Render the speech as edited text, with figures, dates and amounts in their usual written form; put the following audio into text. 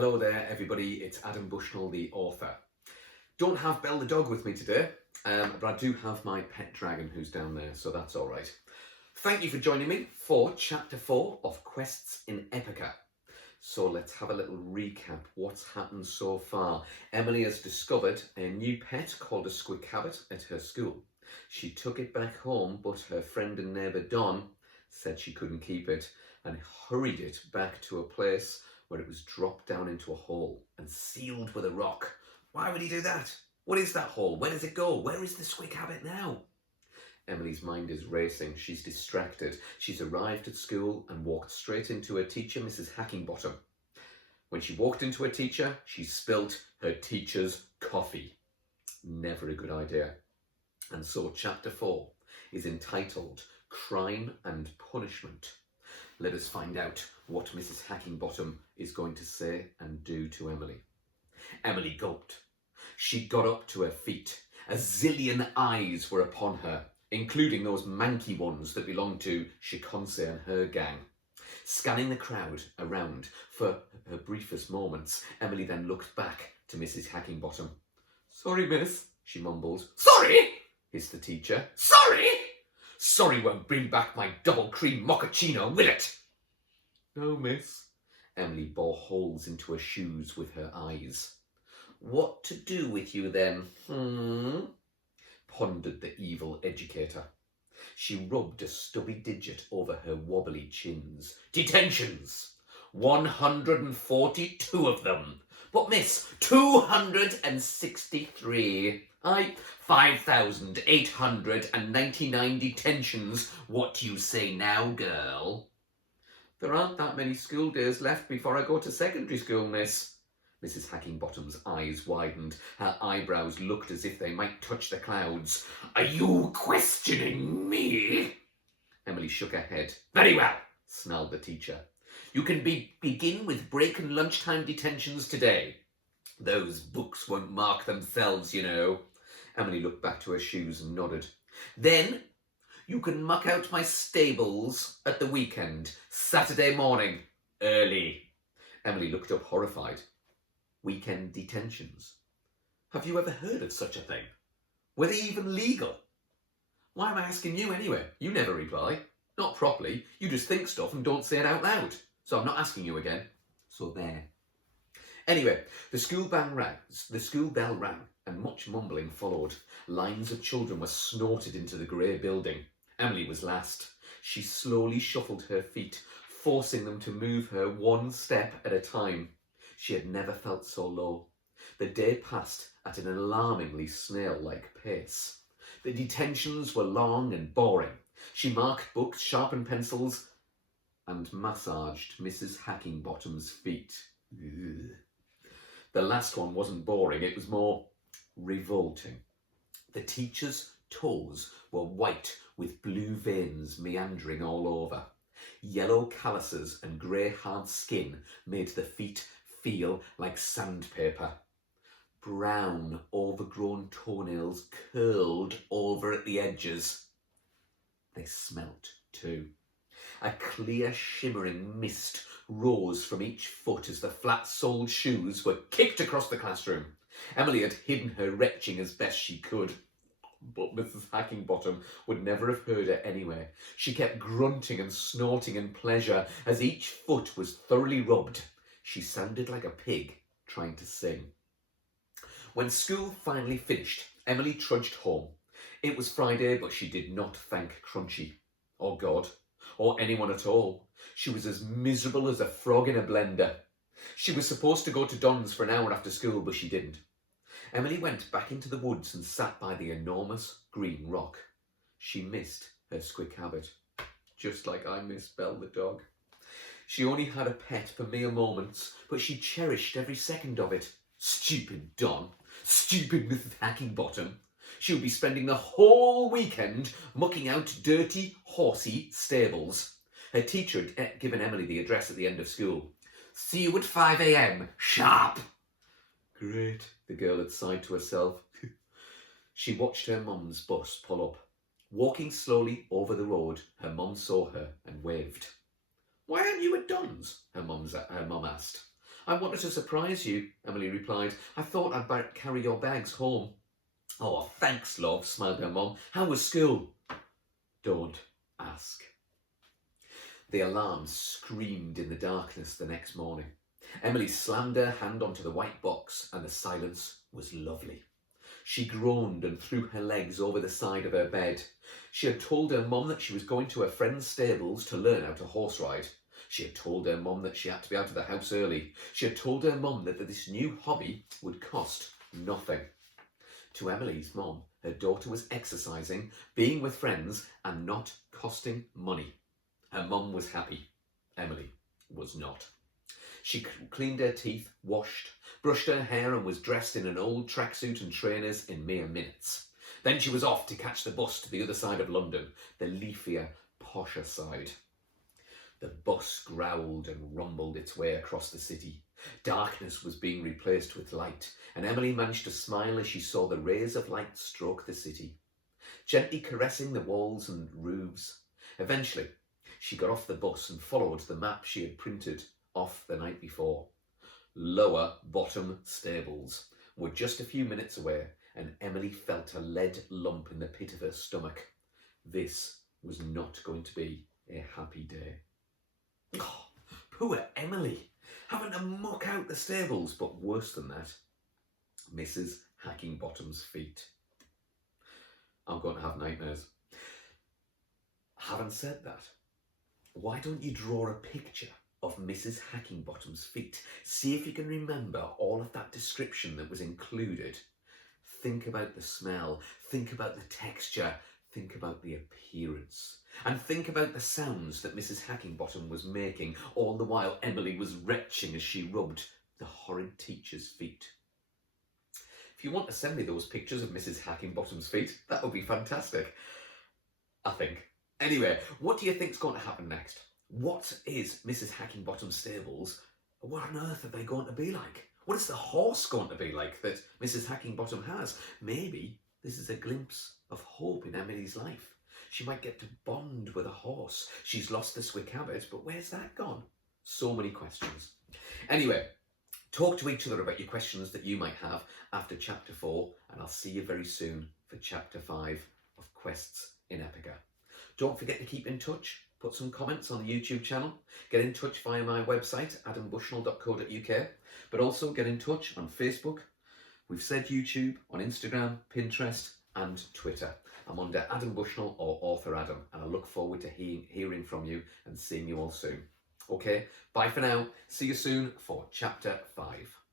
Hello there everybody, it's Adam Bushnell, the author. Don't have Belle the dog with me today, but I do have my pet dragon who's down there, so that's alright. Thank you for joining me for Chapter 4 of Quests in Epica. So let's have a little recap what's happened so far. Emily has discovered a new pet called a squidcabbit at her school. She took it back home, but her friend and neighbour Don said she couldn't keep it and hurried it back to a place where it was dropped down into a hole and sealed with a rock. Why would he do that? What is that hole? Where does it go? Where is the squidcabbit now? Emily's mind is racing. She's distracted. She's arrived at school and walked straight into her teacher, Mrs. Hackingbottom. When she walked into her teacher, she spilt her teacher's coffee. Never a good idea. And so Chapter 4 is entitled Crime and Punishment. Let us find out what Mrs. Hackingbottom is going to say and do to Emily. Emily gulped. She got up to her feet. A zillion eyes were upon her, including those manky ones that belonged to Chiconce and her gang. Scanning the crowd around for her briefest moments, Emily then looked back to Mrs. Hackingbottom. "Sorry, miss," she mumbled. "Sorry?" hissed the teacher. "Sorry? Sorry won't bring back my double cream mochaccino, will it?" "No, miss." Emily bore holes into her shoes with her eyes. "What to do with you then, pondered the evil educator. She rubbed a stubby digit over her wobbly chins. "Detentions! 142 of them. But miss, 263. 5,899 detentions. What do you say now, girl?" "There aren't that many school days left before I go to secondary school, miss." Mrs. Hackingbottom's eyes widened. Her eyebrows looked as if they might touch the clouds. "Are you questioning me?" Emily shook her head. "Very well," snarled the teacher. "You can begin with break and lunchtime detentions today. Those books won't mark themselves, you know." Emily looked back to her shoes and nodded. "Then you can muck out my stables at the weekend, Saturday morning, early." Emily looked up horrified. Weekend detentions? Have you ever heard of such a thing? Were they even legal? Why am I asking you anyway? You never reply. Not properly. You just think stuff and don't say it out loud. So I'm not asking you again. So there. Anyway, the school bell rang and much mumbling followed. Lines of children were snorted into the grey building. Emily was last. She slowly shuffled her feet, forcing them to move her one step at a time. She had never felt so low. The day passed at an alarmingly snail-like pace. The detentions were long and boring. She marked books, sharpened pencils, and massaged Mrs. Hackingbottom's feet. Ugh. The last one wasn't boring, it was more revolting. The teacher's toes were white with blue veins meandering all over. Yellow calluses and grey hard skin made the feet feel like sandpaper. Brown, overgrown toenails curled over at the edges. They smelt too. A clear, shimmering mist rose from each foot as the flat-soled shoes were kicked across the classroom. Emily had hidden her retching as best she could, but Mrs. Hackingbottom would never have heard her anyway. She kept grunting and snorting in pleasure as each foot was thoroughly rubbed. She sounded like a pig trying to sing. When school finally finished, Emily trudged home. It was Friday, but she did not thank Crunchy, or God, or anyone at all. She was as miserable as a frog in a blender. She was supposed to go to Don's for an hour after school, but she didn't. Emily went back into the woods and sat by the enormous green rock. She missed her squidcabbit, just like I miss Belle the dog. She only had a pet for mere moments, but she cherished every second of it. Stupid Don. Stupid Mrs. Hackingbottom. She would be spending the whole weekend mucking out dirty, horsey stables. Her teacher had given Emily the address at the end of school. "See you at 5 a.m. sharp." Great, the girl had sighed to herself. She watched her mum's bus pull up. Walking slowly over the road, her mum saw her and waved. "Why aren't you at Don's?" her mum asked. I wanted to surprise you, Emily replied. I thought I'd better carry your bags home. Oh, thanks, love, smiled her mum. How was school? Don't ask. The alarm screamed in the darkness the next morning. Emily slammed her hand onto the white box and the silence was lovely. She groaned and threw her legs over the side of her bed. She had told her mum that she was going to her friend's stables to learn how to horse ride. She had told her mum that she had to be out of the house early. She had told her mum that this new hobby would cost nothing. To Emily's mum, her daughter was exercising, being with friends, and not costing money. Her mum was happy. Emily was not. She cleaned her teeth, washed, brushed her hair, and was dressed in an old tracksuit and trainers in mere minutes. Then she was off to catch the bus to the other side of London, the leafier, posher side. The bus growled and rumbled its way across the city. Darkness was being replaced with light, and Emily managed to smile as she saw the rays of light stroke the city, gently caressing the walls and roofs. Eventually, she got off the bus and followed the map she had printed off the night before. Lower Bottom Stables were just a few minutes away, and Emily felt a lead lump in the pit of her stomach. This was not going to be a happy day. Oh, poor Emily, having to muck out the stables, but worse than that, Mrs. Hackingbottom's feet. I'm going to have nightmares. Having said that, why don't you draw a picture of Mrs. Hackingbottom's feet? See if you can remember all of that description that was included. Think about the smell, think about the texture, think about the appearance, and think about the sounds that Mrs. Hackingbottom was making, all the while Emily was retching as she rubbed the horrid teacher's feet. If you want to send me those pictures of Mrs. Hackingbottom's feet, that would be fantastic, I think. Anyway, what do you think's going to happen next? What is Mrs. Hackingbottom's stables? What on earth are they going to be like? What is the horse going to be like that Mrs. Hackingbottom has? Maybe this is a glimpse of hope in Emily's life. She might get to bond with a horse. She's lost the Swick habit, but where's that gone? So many questions. Anyway, talk to each other about your questions that you might have after chapter 4, and I'll see you very soon for chapter 5 of Quests in Epica. Don't forget to keep in touch. Put some comments on the YouTube channel. Get in touch via my website, adambushnell.co.uk, but also get in touch on Facebook. We've said YouTube, on Instagram, Pinterest, and Twitter. I'm under Adam Bushnell or Author Adam, and I look forward to hearing from you and seeing you all soon. Okay, bye for now. See you soon for chapter 5.